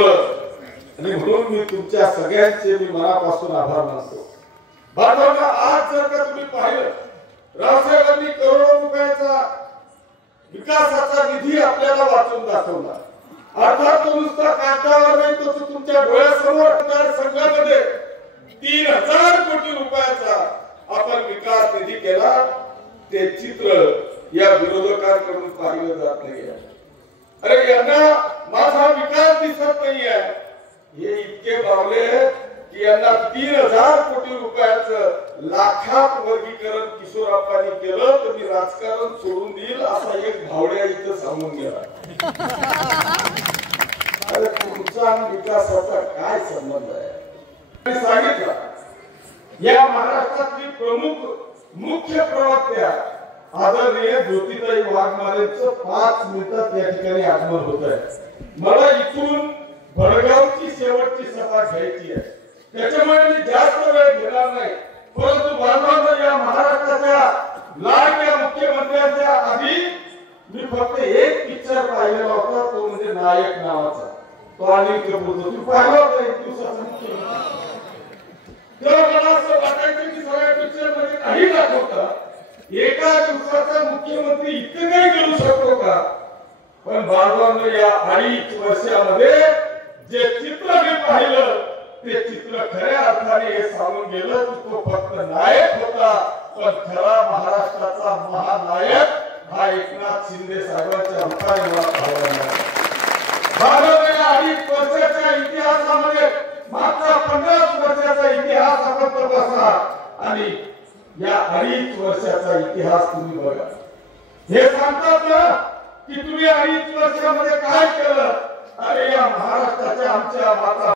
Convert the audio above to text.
आणि म्हणून मी तुमच्या सगळ्यांचे मी मनापासून आभार मानतो। बांधवांनो, आज जर का तुम्ही पाहिलं, रावसाहेबांनी करोडो रुपयाचा विकासाचा निधी आपल्याला वाचून दाखवला। अर्थात तो नुसता कागदावर नाही, तो तुमच्या डोळ्यासमोर संघामध्ये 3000 कोटी रुपयाचा आपण विकास निधी केला। ते चित्र या विरोधकांकडून पाहिलं जात नाही। अरे यांना माझा विकास दिसत नाहीये, हे इतके बावले की यांना 3000 कोटी रुपयाचं लाखात वर्गीकरण किशोरप्पांनी केलं तर मी राजकारण सोडून देईल असा एक भावड्या इथं सांगून गेला। अरे तुमचा आणि विकासाचा काय संबंध आहे? मी सांगितलं, या महाराष्ट्रातली प्रमुख मुख्य प्रवक्त्या आदरणीय ज्योतिताई वाघमारेंचं 5 मिनिटात या ठिकाणी आगमन होत आहे। मला इथून भडगावची शेवटची सभा घ्यायची आहे, त्याच्यामुळे मी जास्त वेळ घेणार नाही। परंतु बांधवांनो, या महाराष्ट्राच्या लाडक्या मुख्यमंत्र्यांच्या आधी मी फक्त एक पिक्चर पाहिलेला होता, तो म्हणजे नायक नावाचा। तो अनिल कपूरचा तू पाहिला होता एक दिवसाचा मुख्यमंत्री। तेव्हा मला असं वाटायचं की सगळ्या पिक्चर मध्ये काही दाखवता एका दिवसाचा मुख्यमंत्री इतकं काही करू शकतो का? पण बांधवांनो, या 2.5 वर्षामध्ये जे चित्र मी पाहिलं ते चित्र खऱ्या अर्थाने हे सांगून गेलं की तो फक्त नायक होता, पण खरा महाराष्ट्राचा महानायक हा एकनाथ शिंदे साहेबांच्या रूपाने मला पाहायला मिळाला। या 2.5 वर्षाच्या इतिहासामध्ये मागचा 50 वर्षाचा इतिहास आपण तपासा आणि या 2.5 वर्षाचा इतिहास तुम्ही बघा। हे सांगतात ना की तुम्ही 2.5 वर्षामध्ये काय केलं? अरे या महाराष्ट्राच्या आमच्या माता